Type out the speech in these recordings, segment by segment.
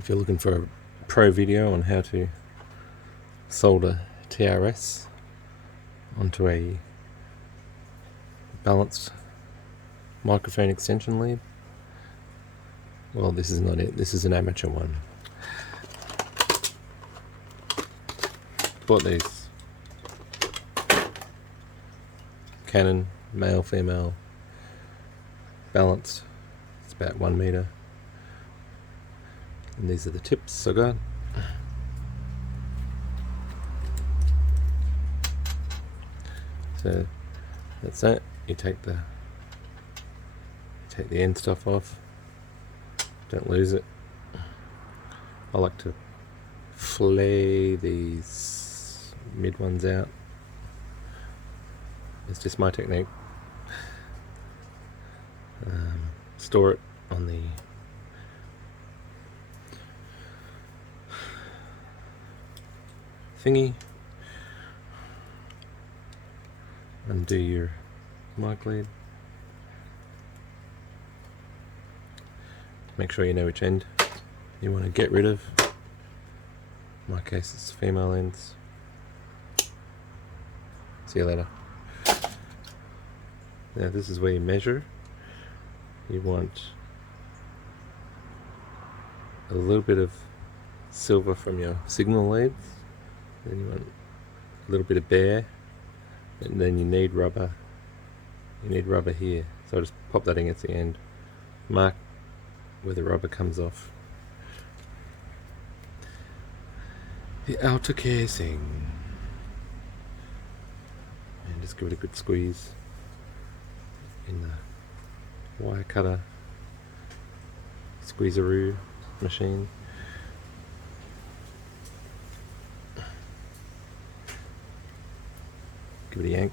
If you're looking for a pro video on how to solder TRS onto a balanced microphone extension lead, well, this is not it. This is an amateur one. Bought these Canon male female balanced. It's about 1 meter, and these are the tips I got. So that's that. You take the end stuff off. Don't lose it. I like to flay these mid ones out. It's just my technique. Store it on the thingy. Undo your mic lead. Make sure you know which end you want to get rid of. In my case, it's female ends. See you later. Now this is where you measure. You want a little bit of silver from your signal leads. Then you want a little bit of bare. And then you need rubber. You need rubber here. So I just pop that against the end. Mark where the rubber comes off. The outer casing. And just give it a good squeeze in the wire cutter squeezeroo machine. Give it a yank.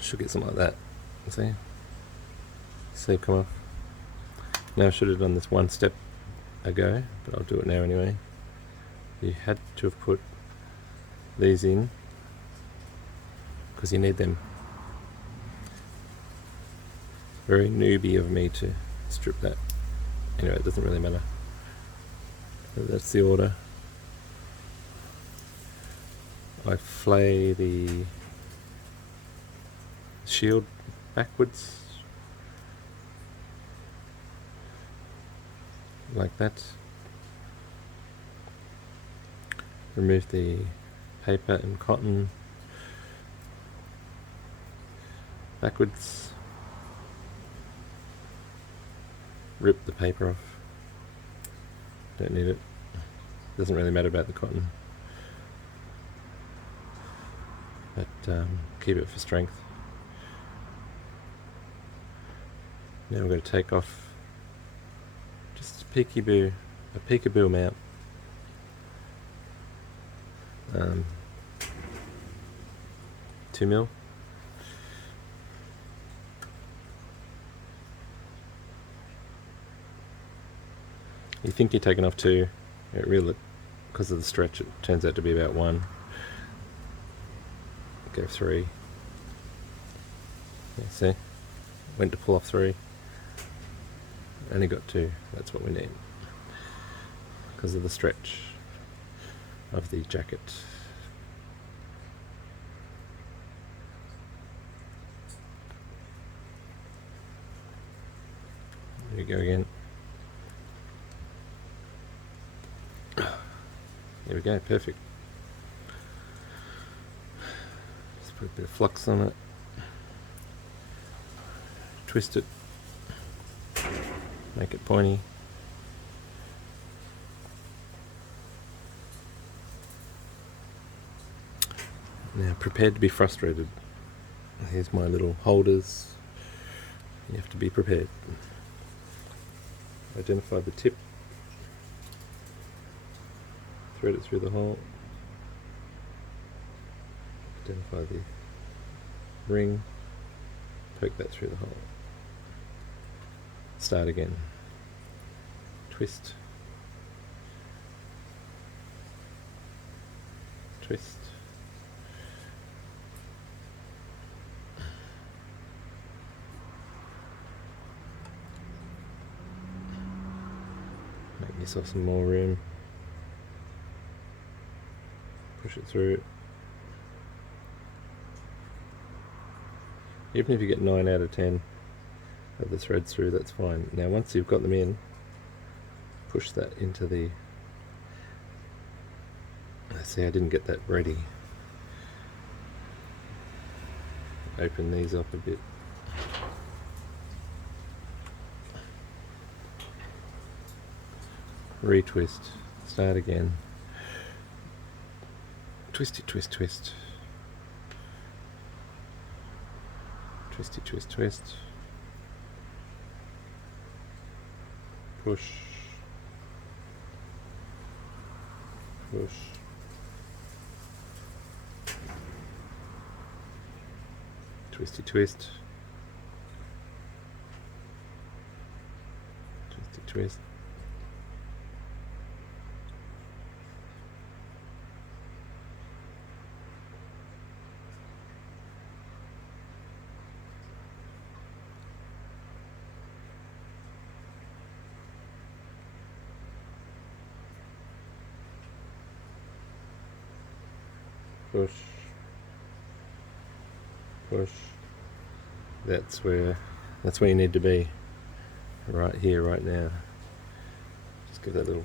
Should get something like that. See? Sleeve come off. Now I should have done this one step ago, but I'll do it now anyway. You had to have put these in because you need them. Very newbie of me to strip that. Anyway, it doesn't really matter. That's the order. I flay the shield backwards like that. Remove the paper and cotton backwards. Rip the paper off. Don't need it. Doesn't really matter about the cotton. But keep it for strength. Now we're going to take off just a peekaboo mount. Um, 2 mil. You think you're taking off 2, it really, because of the stretch, it turns out to be about 1. Go 3. Yeah, see? Went to pull off 3. Only got 2. That's what we need. Because of the stretch of the jacket. There we go again. There we go, perfect. Just put a bit of flux on it. Twist it. Make it pointy. Now, prepared to be frustrated. Here's my little holders. You have to be prepared. Identify the tip. Thread it through the hole. Identify the ring. Poke that through the hole. Start again. Twist. Twist. yourself some more room. Push it through. Even if you get 9 out of 10 of the threads through, that's fine. Now once you've got them in, push that into the... See, I didn't get that ready. Open these up a bit. Retwist. Start again. Twisty, twist, twist. Twisty, twist, twist. Push. Push. Twisty, twist. Twisty, twist. Push, push. That's where you need to be. Right here, right now. Just give that little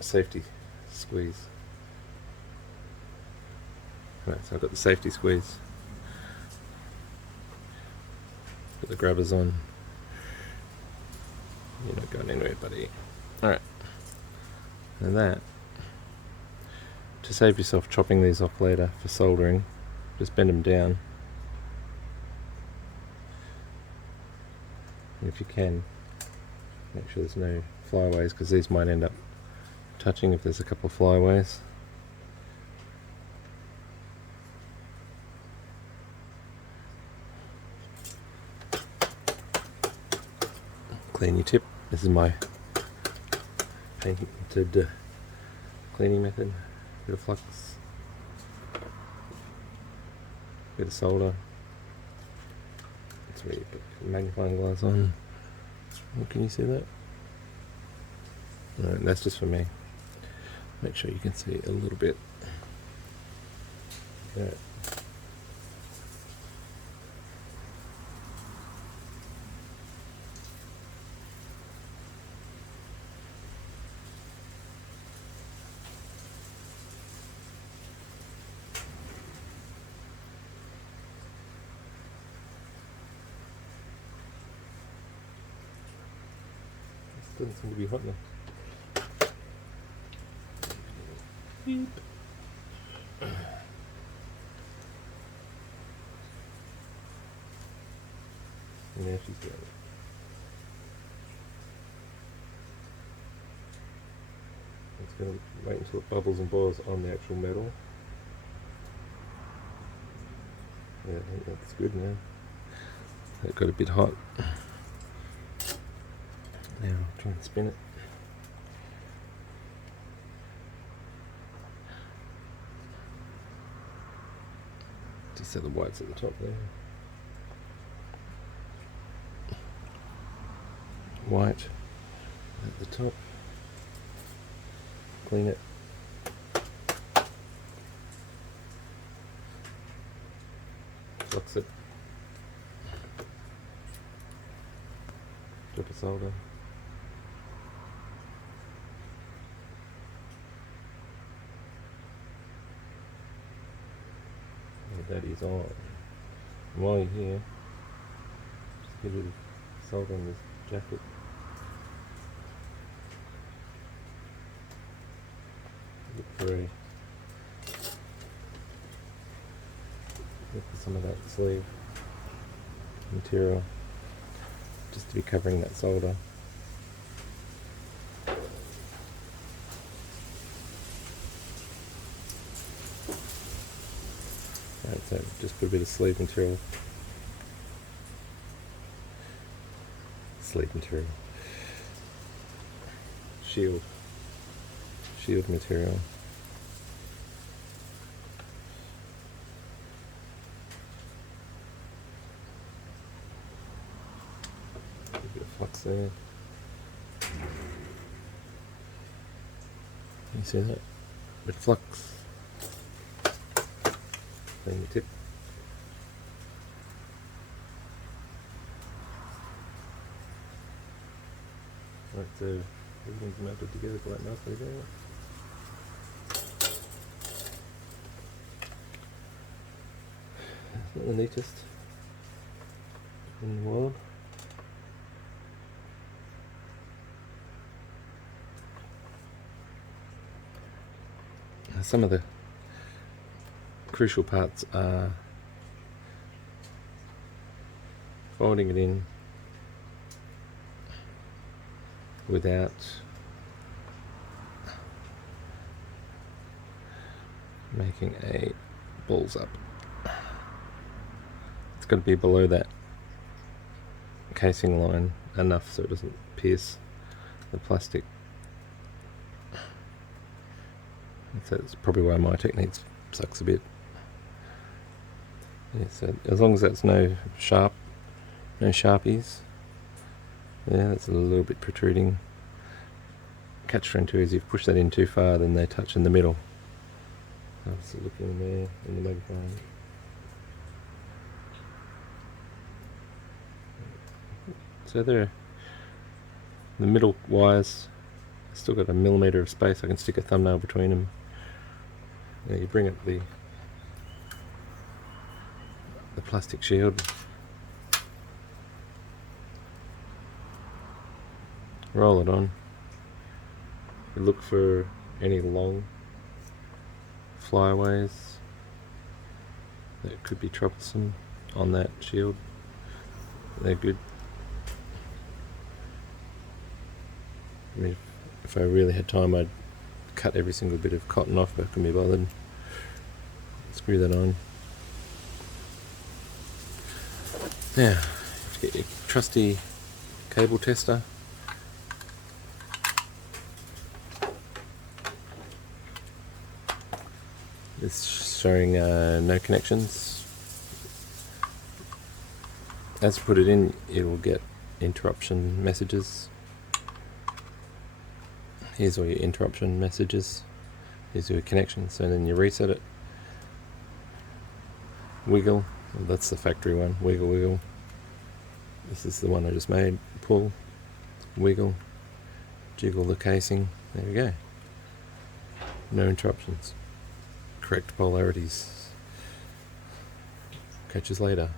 safety squeeze. Right, so I've got the safety squeeze. Put the grabbers on. You're not going anywhere, buddy. Alright. And that, to save yourself chopping these off later for soldering, just bend them down. And if you can, make sure there's no flyaways, because these might end up touching if there's a couple of flyaways. Clean your tip. This is my painted cleaning method. Bit of flux, bit of solder. That's where you put the magnifying glass on. Oh, can you see that? No, that's just for me. Make sure you can see a little bit. Okay. Doesn't seem to be hot enough. Beep. And there she's got it. It's going to wait until it bubbles and boils on the actual metal. Yeah, I think that's good now. It got a bit hot. Now I'll try and spin it. Just so the white's at the top there. White at the top. Clean it. Flux it. Drip of solder. That is on. And while you're here, just get a little solder on this jacket. Look for some of that sleeve material, just to be covering that solder. Right, so just put a bit of sleeve material. Shield material. A bit of flux there. You see that? Bit of flux. Then the tip. Right, so everything's mounted together quite nicely there. It's not the neatest in the world. Some of the crucial parts are folding it in without making a balls up. It's got to be below that casing line enough so it doesn't pierce the plastic. So that's probably why my technique sucks a bit. Yeah, so as long as that's no sharpies. Yeah, that's a little bit protruding. Catch-22 is if you push that in too far, then they touch in the middle. I'll just look in there in the microphone. So there, the middle wires still got a millimetre of space. I can stick a thumbnail between them. Now you bring up the plastic shield, roll it on. You look for any long flyaways that could be troublesome on that shield. They're good. I mean, if I really had time, I'd cut every single bit of cotton off, but I couldn't be bothered. Screw that on. Now, get your trusty cable tester. It's showing no connections. As you put it in, it will get interruption messages. Here's all your interruption messages. Here's your connections. So then you reset it. Wiggle. Well, that's the factory one. Wiggle, wiggle. This is the one I just made. Pull. Wiggle. Jiggle the casing. There we go. No interruptions. Correct polarities. Catch us later.